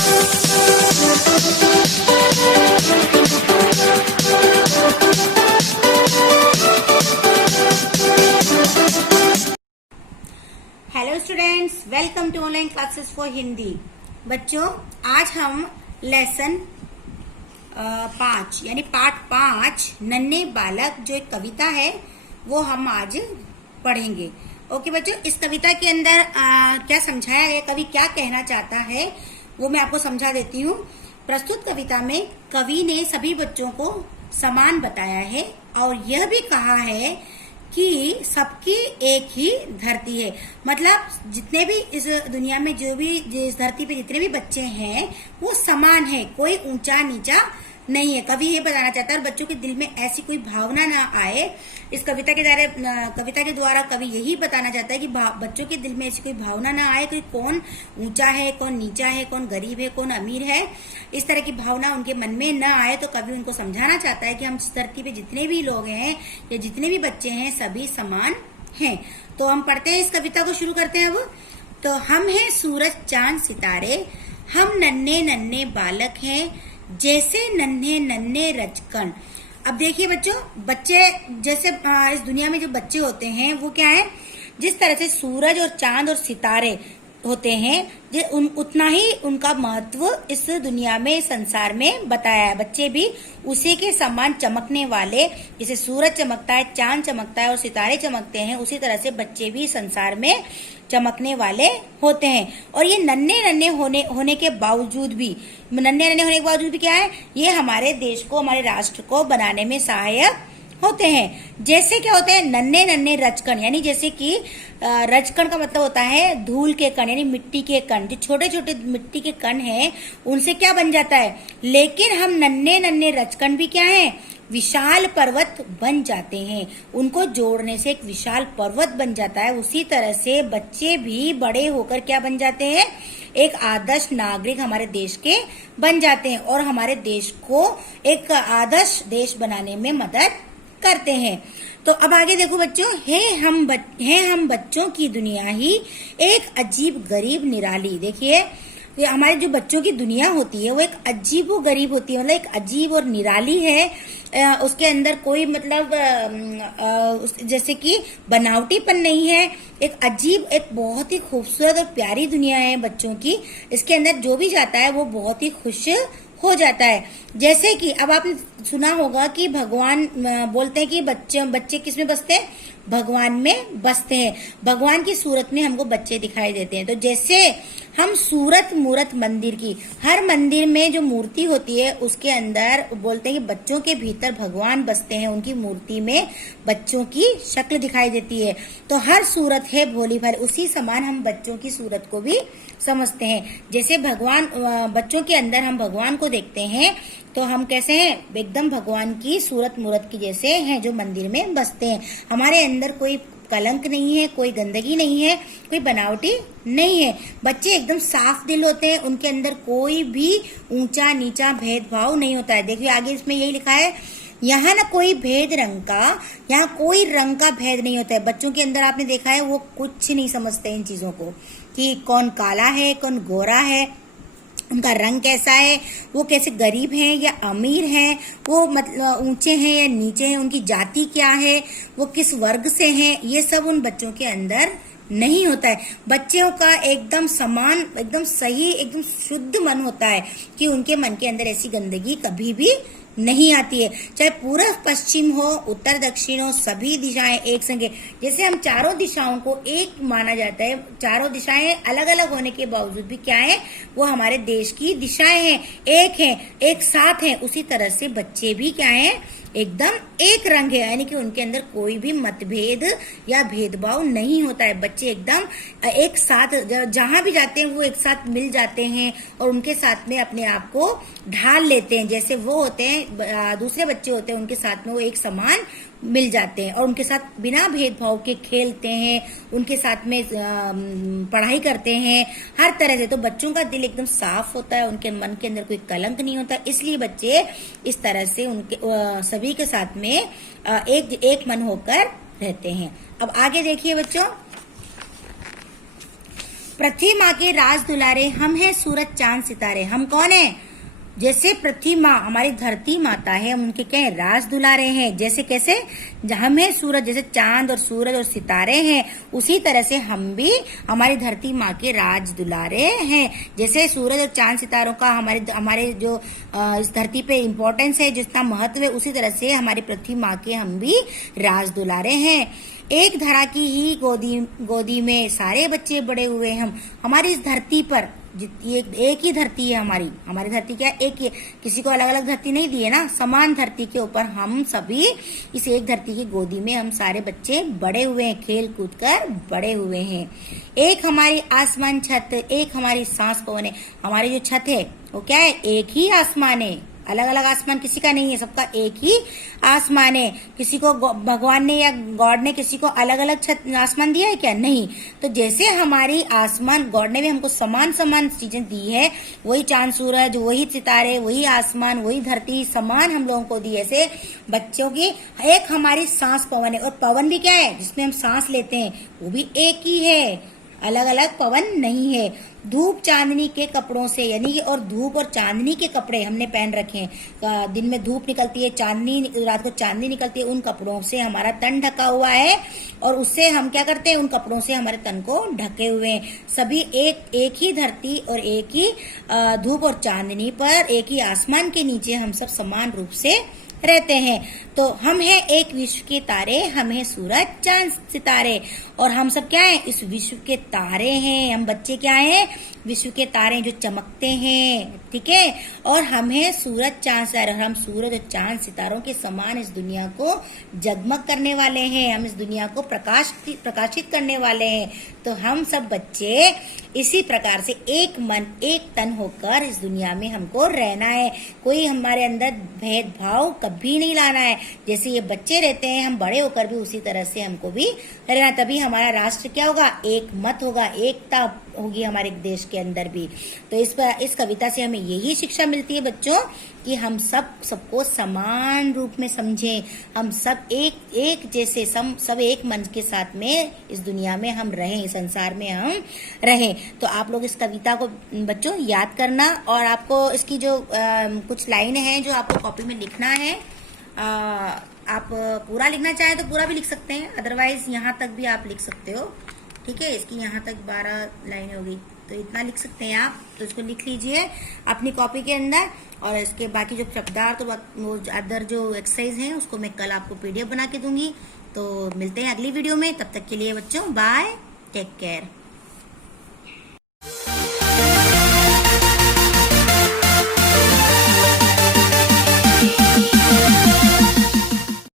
Hello students, welcome to online classes for Hindi. बच्चों, आज हम लेसन 5 यानी पार्ट 5 नन्हे बालक जो एक कविता है वो हम आज पढ़ेंगे। ओके बच्चों, इस कविता के अंदर क्या समझाया गया, कवि क्या कहना चाहता है वो मैं आपको समझा देती हूँ। प्रस्तुत कविता में कवि ने सभी बच्चों को समान बताया है और यह भी कहा है कि सबकी एक ही धरती है। मतलब जितने भी इस दुनिया में जो भी इस धरती पे जितने भी बच्चे हैं वो समान है, कोई ऊंचा नीचा नहीं है। कवि ये बताना चाहता है और बच्चों के दिल में ऐसी कोई भावना ना आए। इस कविता के द्वारा कवि यही बताना चाहता है कि बच्चों के दिल में ऐसी कोई भावना ना आए कि कौन ऊंचा है, कौन नीचा है, कौन गरीब है, कौन अमीर है। इस तरह की भावना उनके मन में ना आए। तो कवि उनको समझाना चाहता है कि हम इस धरती पे जितने भी लोग हैं या जितने भी बच्चे हैं सभी समान हैं। तो हम पढ़ते हैं, इस कविता को शुरू करते हैं। अब तो हम हैं सूरज चांद सितारे, हम नन्हे नन्हे बालक हैं जैसे नन्हे नन्हे रजकण। अब देखिए बच्चों, बच्चे जैसे इस दुनिया में जो बच्चे होते हैं वो क्या है, जिस तरह से सूरज और चांद और सितारे होते हैं उतना ही उनका महत्व इस दुनिया में, संसार में बताया है। बच्चे भी उसी के समान चमकने वाले, जैसे सूरज चमकता है, चांद चमकता है और सितारे चमकते हैं, उसी तरह से बच्चे भी संसार में चमकने वाले होते हैं। और ये नन्हे नन्हे होने के बावजूद भी क्या है, ये हमारे देश को, हमारे राष्ट्र को बनाने में सहायक होते हैं। जैसे क्या होते हैं, नन्हे नन्हे रजकण, यानी जैसे कि रजकण का मतलब होता है धूल के कण, यानी मिट्टी के कण। जो छोटे छोटे मिट्टी के कण हैं उनसे क्या बन जाता है, लेकिन हम नन्हे नन्हे रजकण भी क्या है, विशाल पर्वत बन जाते हैं। उनको जोड़ने से एक विशाल पर्वत बन जाता है। उसी तरह से बच्चे भी बड़े होकर क्या बन जाते हैं, एक आदर्श नागरिक हमारे देश के बन जाते हैं और हमारे देश को एक आदर्श देश बनाने में मदद करते हैं। तो अब आगे देखो बच्चों, है हम बच्चों की दुनिया ही एक अजीब गरीब निराली। देखिए, ये हमारे जो बच्चों की दुनिया होती है वो एक अजीब और गरीब होती है, मतलब एक अजीब और निराली है। उसके अंदर कोई मतलब जैसे कि बनावटीपन नहीं है। एक अजीब, एक बहुत ही खूबसूरत और प्यारी दुनिया है बच्चों की। इसके अंदर जो भी जाता है वो बहुत ही खुश हो जाता है। जैसे कि अब आपने सुना होगा कि भगवान बोलते हैं कि बच्चे किस में बसते हैं, भगवान में बसते हैं। भगवान की सूरत में हमको बच्चे दिखाई देते हैं। तो जैसे हम सूरत मूरत मंदिर की, हर मंदिर में जो मूर्ति होती है उसके अंदर बोलते हैं कि बच्चों के भीतर भगवान बसते हैं, उनकी मूर्ति में बच्चों की शक्ल दिखाई देती है। तो हर सूरत है भोली भाली, उसी समान हम बच्चों की सूरत को भी समझते हैं। जैसे भगवान, बच्चों के अंदर हम भगवान को देखते हैं तो हम कैसे हैं, एकदम भगवान की सूरत मूरत की जैसे हैं जो मंदिर में बसते हैं। हमारे अंदर कोई कलंक नहीं है, कोई गंदगी नहीं है, कोई बनावटी नहीं है। बच्चे एकदम साफ दिल होते हैं, उनके अंदर कोई भी ऊंचा नीचा भेदभाव नहीं होता है। देखिए आगे इसमें यही लिखा है, यहाँ ना कोई भेद रंग का, यहाँ कोई रंग का भेद नहीं होता है। बच्चों के अंदर आपने देखा है वो कुछ नहीं समझते इन चीजों को, कि कौन काला है, कौन गोरा है, उनका रंग कैसा है, वो कैसे गरीब हैं या अमीर हैं, वो मतलब ऊंचे हैं या नीचे हैं, उनकी जाति क्या है, वो किस वर्ग से हैं, ये सब उन बच्चों के अंदर नहीं होता है। बच्चों का एकदम समान, एकदम सही, एकदम शुद्ध मन होता है कि उनके मन के अंदर ऐसी गंदगी कभी भी नहीं आती है। चाहे पूर्व पश्चिम हो, उत्तर दक्षिण हो, सभी दिशाएं एक संग है। जैसे हम चारों दिशाओं को एक माना जाता है, चारों दिशाएं अलग अलग होने के बावजूद भी क्या है, वो हमारे देश की दिशाएं हैं, एक साथ हैं। उसी तरह से बच्चे भी क्या हैं, एकदम एक रंग है, यानी कि उनके अंदर कोई भी मतभेद या भेदभाव नहीं होता है। बच्चे एकदम एक साथ जहां भी जाते हैं वो एक साथ मिल जाते हैं और उनके साथ में अपने आप को ढाल लेते हैं। जैसे वो होते हैं, दूसरे बच्चे होते हैं, उनके साथ में वो एक समान मिल जाते हैं और उनके साथ बिना भेदभाव के खेलते हैं, उनके साथ में पढ़ाई करते हैं, हर तरह से। तो बच्चों का दिल एकदम साफ होता है, उनके मन के अंदर कोई कलंक नहीं होता। इसलिए बच्चे इस तरह से उनके सभी के साथ में एक मन होकर रहते हैं। अब आगे देखिए बच्चों, पृथ्वी माँ के राज दुलारे, हम हैं सूरज चांद सितारे। हम कौन है? जैसे पृथ्वी माँ हमारी धरती माता है, हम उनके क्या है? राज दुलारे हैं। जैसे कैसे? हम है सूरज, जैसे चांद और सूरज और सितारे हैं, उसी तरह से हम भी हमारी धरती माँ के राज दुलारे हैं। जैसे सूरज और चांद सितारों का हमारे जो इस धरती पे इम्पोर्टेंस है, जितना महत्व है, उसी तरह से हमारी पृथ्वी माँ के हम भी राज दुलारे हैं। एक धरा की ही गोदी में सारे बच्चे बड़े हुए हम। हमारी इस धरती पर एक ही धरती है हमारी धरती क्या है? एक ही। किसी को अलग अलग धरती नहीं दी है ना, समान धरती के ऊपर हम सभी इस एक धरती की गोदी में हम सारे बच्चे बड़े हुए हैं, खेल कूद कर बड़े हुए हैं। एक हमारी आसमान छत, एक हमारी सांस पवन है। हमारी जो छत है वो क्या है? एक ही आसमान है, अलग अलग आसमान किसी का नहीं है, सबका एक ही आसमान है। किसी को भगवान ने या गॉड ने किसी को अलग अलग छत आसमान दिया है क्या? नहीं। तो जैसे हमारी आसमान, गॉड ने भी हमको समान समान चीजें दी है, वही चांद सूरज, वही सितारे, वही आसमान, वही धरती समान हम लोगों को दी। ऐसे बच्चों की एक हमारी सांस पवन है, और पवन भी क्या है? जिसमें हम सांस लेते हैं, वो भी एक ही है, अलग अलग पवन नहीं है। धूप चांदनी के कपड़ों से, यानी कि और धूप और चांदनी के कपड़े हमने पहन रखे हैं। दिन में धूप निकलती है, चांदनी रात को चांदनी निकलती है, उन कपड़ों से हमारा तन ढका हुआ है, और उससे हम क्या करते हैं? उन कपड़ों से हमारे तन को ढके हुए हैं। सभी एक ही धरती और एक ही धूप और चांदनी पर, एक ही आसमान के नीचे हम सब समान रूप से रहते हैं। तो हम हैं एक विश्व के तारे, हम हैं सूरज चांद सितारे, और हम सब क्या हैं? इस विश्व के तारे हैं। हम बच्चे क्या हैं? विश्व के तारे जो चमकते हैं, ठीक है। और हम हैं सूरज चांद सितारे, हम सूरज और चांद सितारों के समान इस दुनिया को जगमग करने वाले हैं, हम इस दुनिया को प्रकाशित करने वाले हैं। तो हम सब बच्चे इसी प्रकार से एक मन एक तन होकर इस दुनिया में हमको रहना है। कोई हमारे अंदर भेदभाव कभी नहीं लाना है। जैसे ये बच्चे रहते हैं, हम बड़े होकर भी उसी तरह से हमको भी रहना, तभी हमारा राष्ट्र क्या होगा? एक मत होगा, एकता होगी हमारे देश के अंदर भी। तो इस कविता से हमें यही शिक्षा मिलती है बच्चों, कि हम सबको समान रूप में समझें, हम सब एक जैसे सब एक मन के साथ में इस दुनिया में हम रहें, इस संसार में हम रहें। तो आप लोग इस कविता को बच्चों याद करना, और आपको इसकी जो कुछ लाइनें हैं जो आपको कॉपी में लिखना है, आप पूरा लिखना चाहें तो पूरा भी लिख सकते हैं, अदरवाइज यहाँ तक भी आप लिख सकते हो, ठीक है। इसकी यहाँ तक 12 लाइनें होगी, तो इतना लिख सकते हैं आप। तो इसको लिख लीजिए अपनी कॉपी के अंदर, और इसके बाकी जो शब्दार्थ वो अदर जो एक्सरसाइज हैं उसको मैं कल आपको PDF बना के दूंगी। तो मिलते हैं अगली वीडियो में, तब तक के लिए बच्चों बाय, टेक केयर।